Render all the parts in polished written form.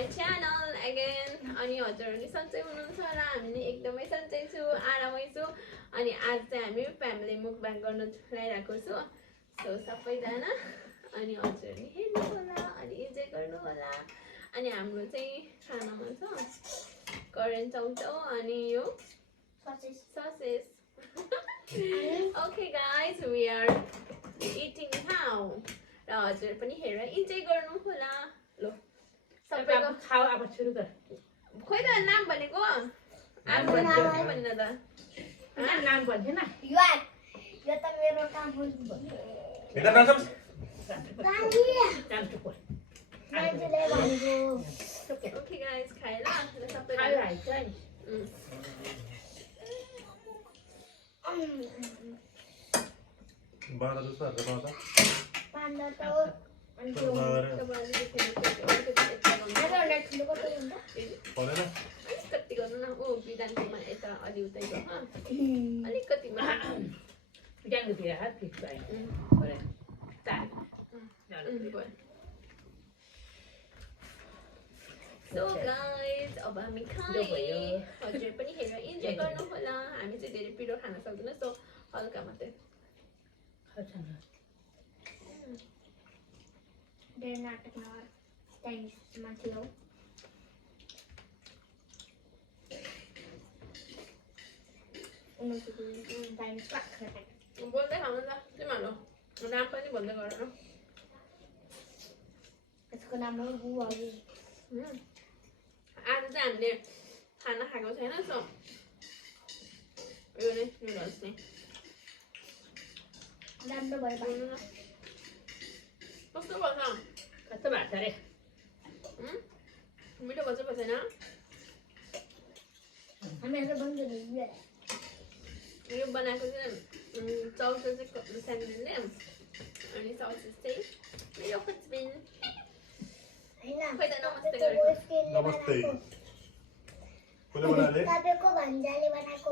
My channel again अनि हजुरहरू सन्चै हुनुहुन्छ होला हामी एकदमै सन्चै छु आरामै छु अनि आज चाहिँ हामी फ्यामिली मुकबाङ गर्न लागिरहेको छु सो सबैजना अनि हजुरहरूले हेर्नु होला अनि इन्जोय गर्नु होला अनि हाम्रो चाहिँ खानामा छ करेन्ट चाउचाउ अनि यो ससेस okay guys we are eating now र हजुर पनि हेरेर इन्जोय गर्नु होला लो सबैको खाऊ अब सुरु गर खोइ त नाम भनेको नाम भन्न त नाम भन्दैन यो त मेरो काम हो Kita nangkap. नाम चुप मान्छेले भनेको ओके गाइस खाए ल सबै खायो हाल्छ नि Bawa tu sah, bawa tu. Panda त अनि Bawa tu. मेरो ठुलो कतै हुन्छ Boleh lah. कति गर्नु न ओ बिदानको यता अलि उतै गयो अलिकतिमा बिहानतिर हात फिक्स भयो सो गाइस अब हामी खाए हजुर पनि हेरेर इन्जोय गर्नु होला हामी चाहिँ धेरै पिरो खान सक्दैनौँ सो हल्का मात्रै डेढ नाटकमा टाइममा थियो बोल्दै खानु त तिमीहरू नाम पनि भन्दै गर यसको नाम हो बुवा आज चाहिँ हामीले खाना खाएको छैन सो यो नै नुडल्स नै राम्रो भयो कस्तो पर्छ कस्तो भएको रे मिठो पर्छ पर्दैन हामीहरू बन्द यो बनाएको चाहिँ चाउचाउ चाहिँ स्यान्डविचले अनि ससेस चाहिँ मेरो हस्बेन्ड खोइ त नमस्ते गरेको Namaste. Boleh mana le? तपाईँको भन्जाले बनाएको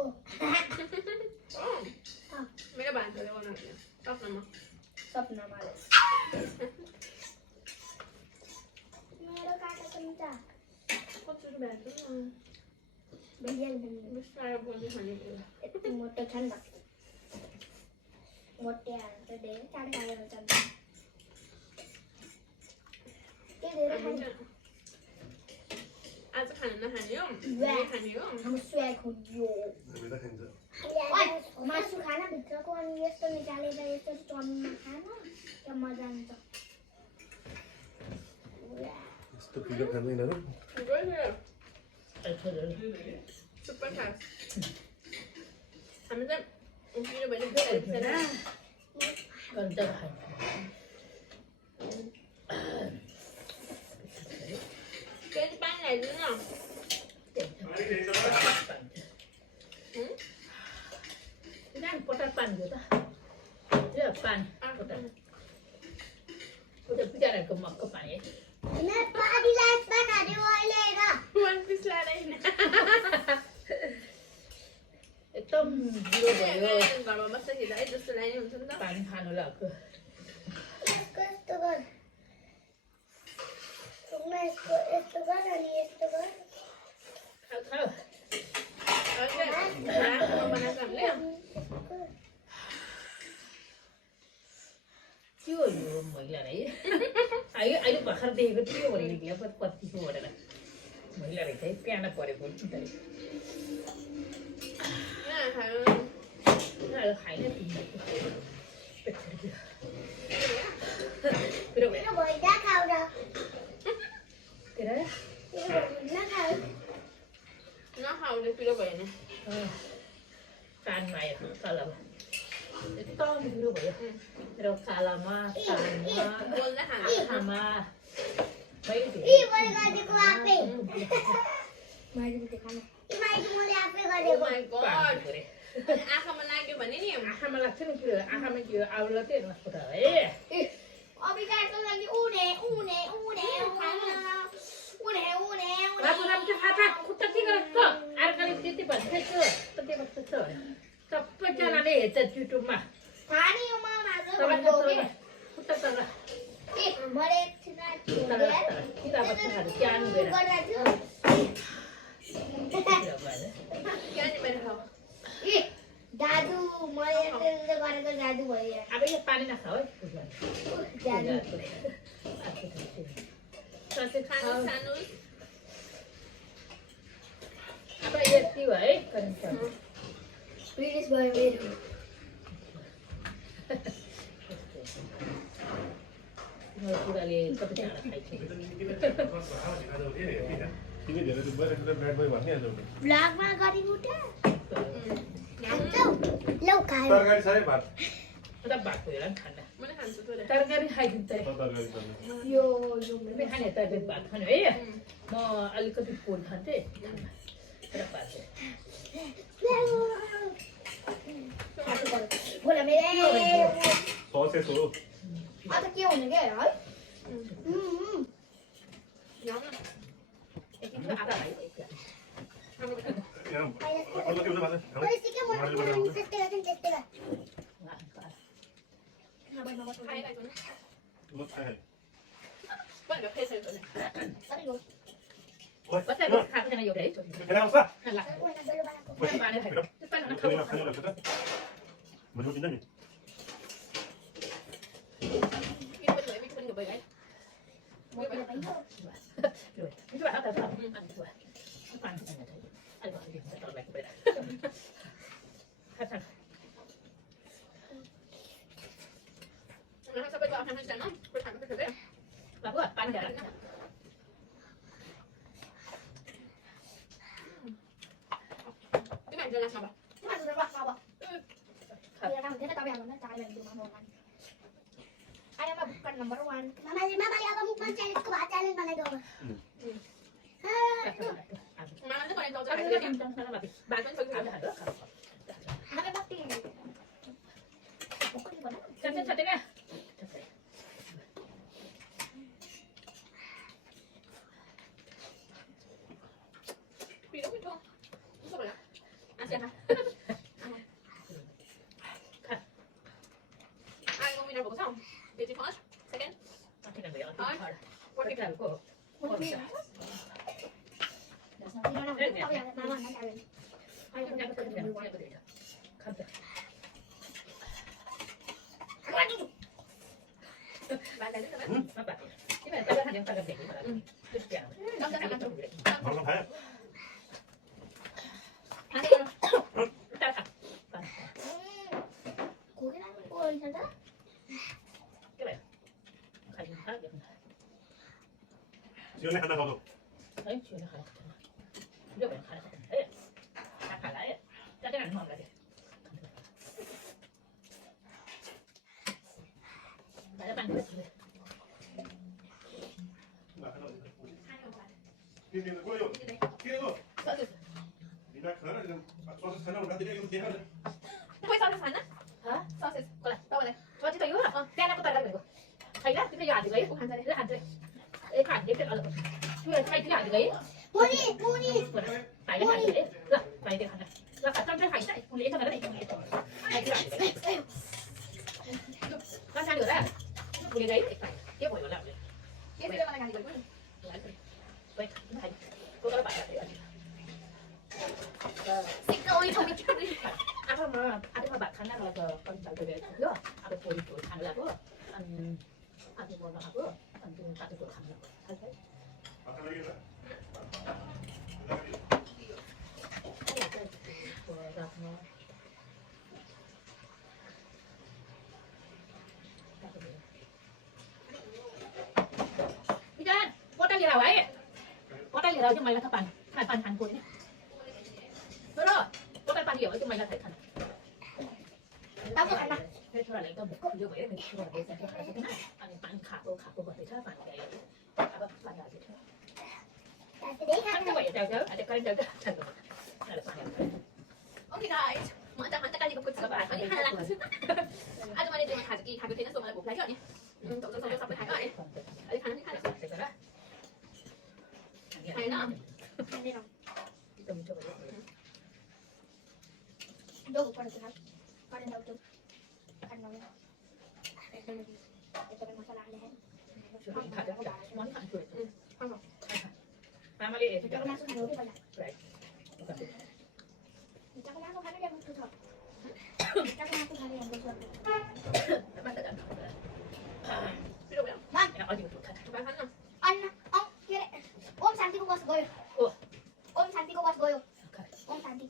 मेरो भान्साले बनाएको सपनामा सपनामा मेरो काका पनि छ कसरी भएको भइहाल्दैन बिस्तारै बोल्दै खाने यति मोटो छ नि त मोटियाहरू त धेरै टाढो टाढो छ के धेरै खाने आज खाना नखाने हो खाने हो हाम्रो स्व्याग हो यो Kita kerja. मासु खाना भित्रको अनि यस्तो निकालेर यस्तो चम्मा खान क्या मजा आउँछ Itu tiga kali nak. Super खास हामी चाहिँ पिरो भने गन्ध खायो फेरि पानी हालिदिनु न पोटर पानी दियो त त्यो पानी पोटर बिचराहरूको मक्क पानी है वान पिस लाएर एकदम बुढो भयो घरमा बस्दाखेरि है जस्तो लाग्ने हुन्छ नि त पानी खानु लाग्यो यस्तो गर यस्तो गर अनि यस्तो गर खाऊ खाऊ बनाएको हामीले त्यो यो महिला है अहिले भर्खर देखेको थियो भनेको कतिको भनेर महिला रहेछ है प्याना परेको खाइन नखाउने पिरो भएन कानमा आयो तलब एकदम पिरो भयो मेरो कालामा कानमा बोल्दै खानु आँखामा माई गड आँखामा लाग्यो भने नि आँखामा लाग्छ नि पिरो आँखामा के हो आउला चाहिँ हेर्नुहोस् फोटा है बाबु राम्रो खाता खुट्टा के गर्छ अर्काले त्यति भन्छ सबैजनाले हेर्छ युट्युबमा खुट्टा तल खाएर क्यान गएर क्या नि मेरो खाऊ दादु मैले यसले गरेको जादु भयो अब यो पानी नखाऊ है जादु ससे खानु सानो अब यति हो है करेन्ट पिरिस भयो मेरो कुराले कति चाँडो खाइसक्यो तिमी धेरै दुध भएर ब्याड बोय भनिहाल्छ ब्लगमा गरेको त खान्छौ लौ खायो तरकारी छ है भात अन्त भात खोजेर पनि खान्न मैले खान्छु तँले तरकारी खाइदिन्छ तरकारी पर्ने यो मैले खाने तरकारी भात खानु है म अलिकति पोल खान्छु है भात बोला मेरो ससेस हो अब के हुने के है ल्याउन एकछिन आधा भाइ यहाँ अरू के हुन्छ भने मैले सिके म त्यस्तै गर्छन् त्यस्तै गर खाइ खाइ तँले म खाए भनेको फेसर तँले सबै गो ओइ कसैको खाएको छैन एउटा है फेरि आउँछ ओइना बेलो बनाको पानी खायो त्यो पानी खाऊ म दिन्छ नि मिठो पनि भयो है म पनि पाइयो मिठो भएर त पानी छुवा पानी छैन त अलि बसी दिन्छ तल बाइक बेला खान्छ उनीहरू सबैको आफ्नो आफ्नो स्टाइलमा कोही खानु कोही खाँदैन बाबु पानी ल्याएर तिमी हान्छ लास्टमा म सुन बस अब यो काम धेरै तपाईँ हाम्रो चाले भन्नु म मान्छु आयामा बुक्कन नम्बर 1 मामाले अब मुखमा च्यालेन्जको भात च्यालेन्ज बनाइदो अब मामाले चाहिँ बनाइदिन्छ आउँछ खाइदियो नि भात पनि सकिसक्यो हामी बक्ति बुक्कन बना छटेगा पिरो मिठो कस्तो भयो आसिया खा आगो मिनट भएको छ बेची फर्स्ट सेकेन्ड किन भयो फोर्टी को भर्खर खाए 지원이 하나 가도 Quay sau nó hả? Sau sẽ coi lại, đâu này? cho chị thấy nữa tên nó có tài liệu thấy đó cái nhà thì đấy cũng hẳn ra đấy ấy khoản cái chuyện ở chưa thấy cái nhà thì đấy Moni phải cái nhà thì đấy là phải cái này là cả trong cái hành đấy không lấy cho nó đấy hay cái nhà thì đấy con sang được đấy cái đấy phải tiếp buổi vào làm Tiếp theo là ngày gì vậy? vậy này cô các bạn Xịt rồi, không biết chút đi. ada bạn khán là con cháu về nữa ada phôi tuổi khán là có ăn thì một là có ăn thì ta tuổi khán là thấy thế Đi ra, có tay gì nào ấy? Có tay gì nào cho mày là các bạn, Hàn Quốc nhé. Thôi rồi, có tay bàn hiểu cho mày là thấy Hàn. Tao có khả năng. Thế thôi là lấy tao một như vậy mình chưa để xem cái này. Anh bạn khả cô có thể thay phản cái phản là gì thế? Ta sẽ để Anh khác. vậy chào chớ, anh coi chào chớ. Này là phản là Okay guys, mantap kali kau kucing apa? Ini halal. Ada mana dia makan lagi? Kau tengok semua buku lagi ni. Untuk sampai sampai hari ni. Ada kanan ni kanan. cái đó. Hay lắm. Đây rồi. Tầm cho vậy. Đâu có con được con lên đầu chung. Ăn nó. Để tôi masala lên. Thả món thẳng tuổi. Không rồi. family Cho con ăn xuống hàng đi coi lại. Right. Cho con ăn xuống hàng đi em thu thập. Cho con ăn xuống hàng đi em thu thập. Ví dụ vậy. Vâng, Ở gì cũng thật. Bạn hắn nào? anh ông kia đấy. Ôm Santi को बस गयो. Ủa? Ôm Santi को बस गयो. Ôm Santi.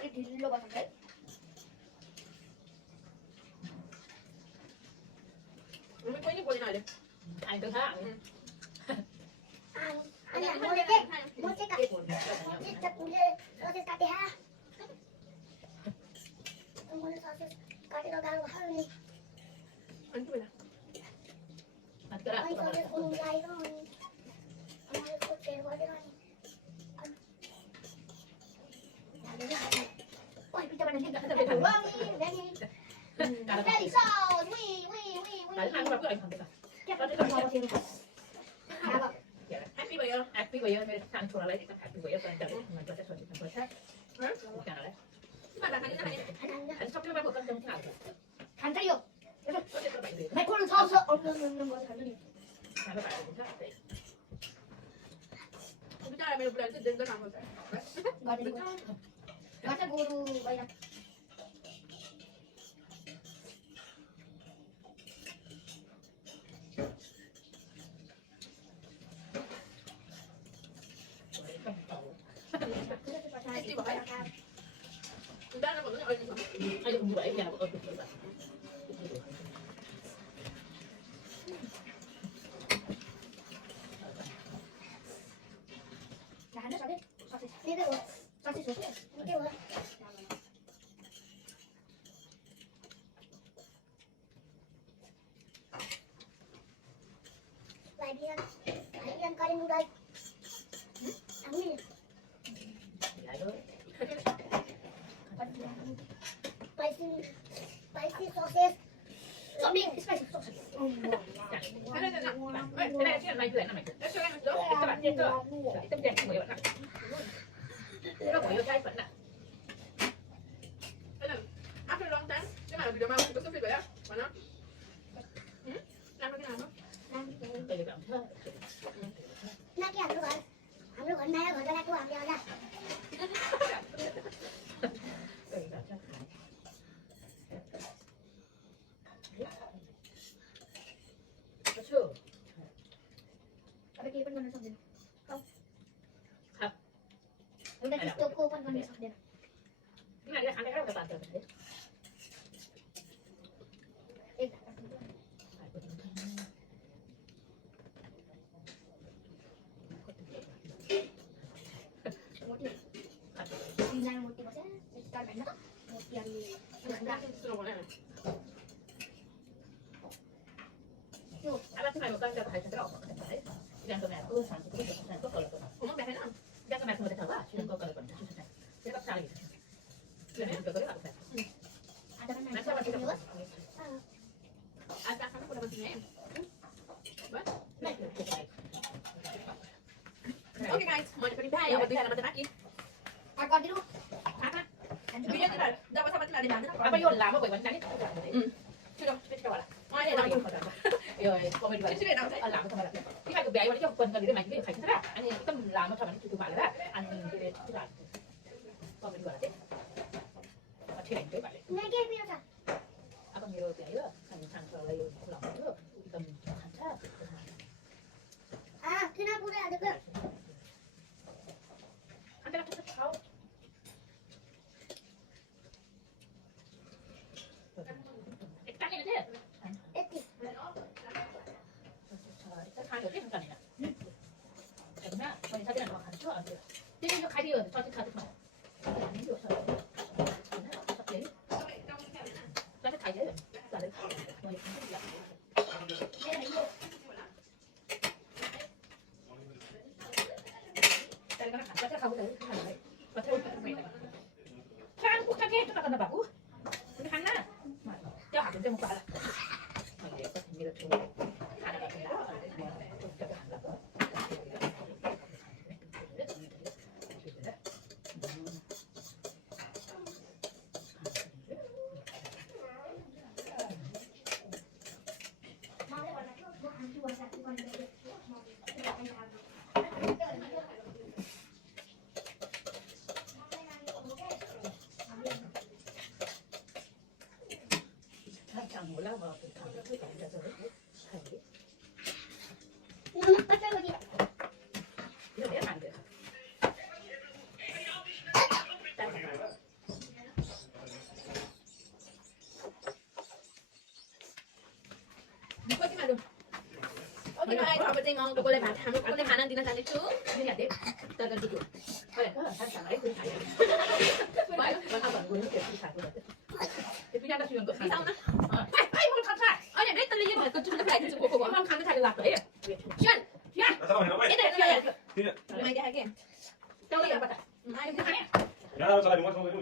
Cái ढिलो बस đấy. Mình quên những cô này đi. Anh cứ thả. Anh là mua cái cả. Mua cái chặt cái sausage cắt ha. Mua cái sausage cắt cái gạo vào đi. Anh cứ vậy. Anh cứ Anh thả. sausage ung lai đó. Anh ơi có cái gọi cái ôi bây giờ bạn nhìn cái thằng vâng đi đây sao ui Đấy, ăn vào cái ảnh hưởng được. cái đó cái màu gì Happy bây giờ. Happy với em thằng chùa lấy cái happy với em cái mình có thể chuẩn bị một cái khác. Cái nào đấy? Bạn hắn này. Anh sắp cái bao con trong thảo. thành cái điều Có thể có bạn được. mày con sao sợ ông đừng gọi thành cái gì Hai các bạn cũng khác đấy. Chúng ta là mình lần thứ đến làm rồi. gọi đi gọi cho guru bây giờ Chúng ta là một người Anh cũng vậy nhà ở được vậy. là hắn nó sao đấy đi được sao đi xuống kêu rồi lại đi ăn coi đi mua đây ăn đi Lại đó. spicy sausage zombie spicy sausage Cái này cái này mày các bạn biết chưa? Tâm trạng của bạn ạ. Cái đó của yêu trai phận ạ. After a long time, nhưng mà video mà có cái vậy á, mà nó làm cái nào đó. Nãy kia ăn lúc gần nay gọi ra tôi ăn giờ ra ở bên kia vẫn còn đang sọc điện không? Không. Ở đây cái cô vẫn còn đang sọc điện Cái này ăn cái đó các bạn tưởng đấy. đi ra một tí bớt sẽ cho bạn nó một tiền Chúng ta sẽ sửa này. Ăn cái này một con cho phải cái đó đấy. Đang tụi này cứ sản xuất có cỡ là Không bé nào. đang cái này người ta thở à, chứ có cỡ là còn chưa thành. Thế bác sai. Cái này có cái là phải. ada kan Nanti apa kita buat? Ada kan udah bentuknya em. Oke guys, mau dipindah ya, buat halaman lagi. agak dulu Video kita dapat sama tidak di mana? Apa yun lama bởi vẫn nãy Sudah, sudah wala. Ai đây làm rồi còn mình Sudah dapat. làm cái mà cái này của bé vẫn cho quần gần cái mày cái phải thế nào anh tâm làm nó cho bạn chụp bạn đấy anh cái là còn mình gọi là thế mà thi hành với bạn nghe kia video sao à còn nhiều cái nữa thằng vào đây lòng nữa tầm hẳn thế à thế nào cũng được được anh ta thích không cái này thế ít đi khai được cái thằng này nè đúng nhá mình sao cái này bằng chưa thế nhưng khai đi rồi cho cái khai được mà những điều sợ sắp đến cho cái khai đấy là đấy đây nó hẳn cho cái không đấy và theo cái này khang cũng khang hết cho các bạn bảo cái hắn á cho hẳn cho một quả là mình để có thể như là thu hẳn là cái đó cho cái hẳn là Đó mà cái cảnh ra rồi. Mama, bắt tay vào đi. Nó bé ăn được. कति मालु okay भाइ अब चाहिँ म कोकोलाई भात हाम्रो कोकोले खाना दिन चाहन्छु Ini ada. तर दिदु Boleh ke? Saya sama itu saya. Baik, mana bang gue ini kita satu. Itu yang ada sih untuk बिसाउन Hai, mau खान्छ. अहिले बेतले यो भएको जुन खाइदिन्छु कोकोको Mau खान्छ खाली लाग्छ है. चल Ya. Nasa kami na ba? यता Ya, ya. Tingnan. मैले देखाए के Tahu ya, Pak? आयो Ini kan ya. Yan, sa mo mo mo.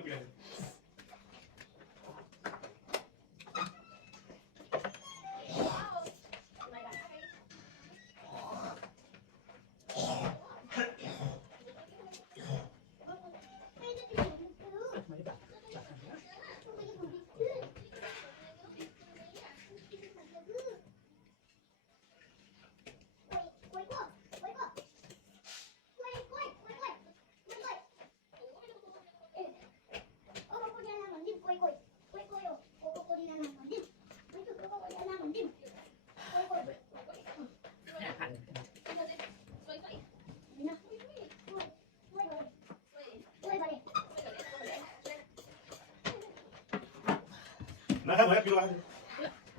Nasa mo ya kilo.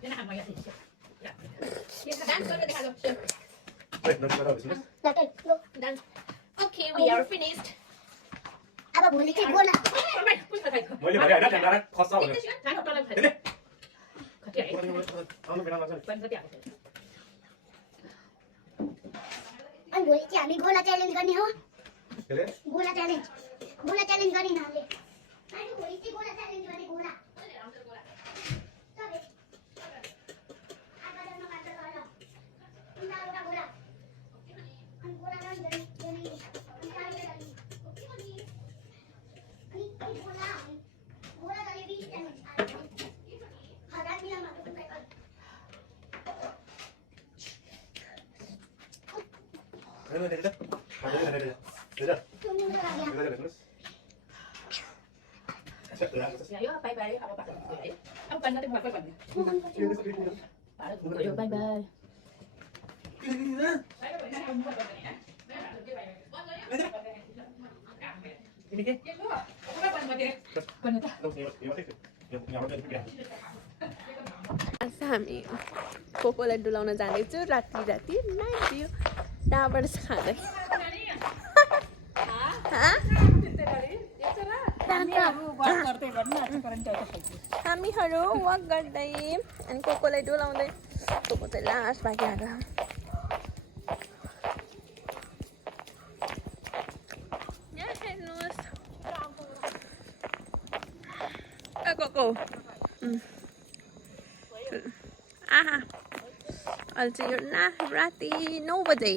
Yan ang mga tisu. Ya. Dance गरेर देखाएको छु Ay, nasa daw business. Latin, go. Dance okay we are finished अब भोलि चाहिँ बोला Mai, push ka tayo. मैले भने हैन त्यहाँ खस्छ भने. Tayo pa lang tayo. Kati ay. आउनु बेला लाग्छ. Pan sa tiyak. अनि भोलि चाहिँ हामी गोला च्यालेन्ज गर्ने हो के रे? गोला च्यालेन्ज गर्ने हामीले अनि भोलि चाहिँ गोला च्यालेन्ज गर्ने गोला चले आकाशमा मात्र गएर उनीहरुका गोला अनि गोला गर्ने अनि कार्य गर्ने अनि गोला जलेबी च्यालेन्ज हजार मिलामा cycle Ano dito? Ano dito? Dito. सुन्नुको लागि Dito. Ya, yo bye bye. Ako pa. Ako pan natin mga pan. Para ko bye bye. Ini ke? Apa pan mo dire? Pan ta. आज हामी कोकोलाई डुलाउन जाँदैछु राति राति night Dabur खाँदै हामीहरू walk गर्दै अनि कोकोलाई डुलाउँदै कोको चाहिँ लास्ट बाँकी आएको यहाँ हेर्नुहोस् कोको आहा अहिले चाहिँ यो राति 9 बजे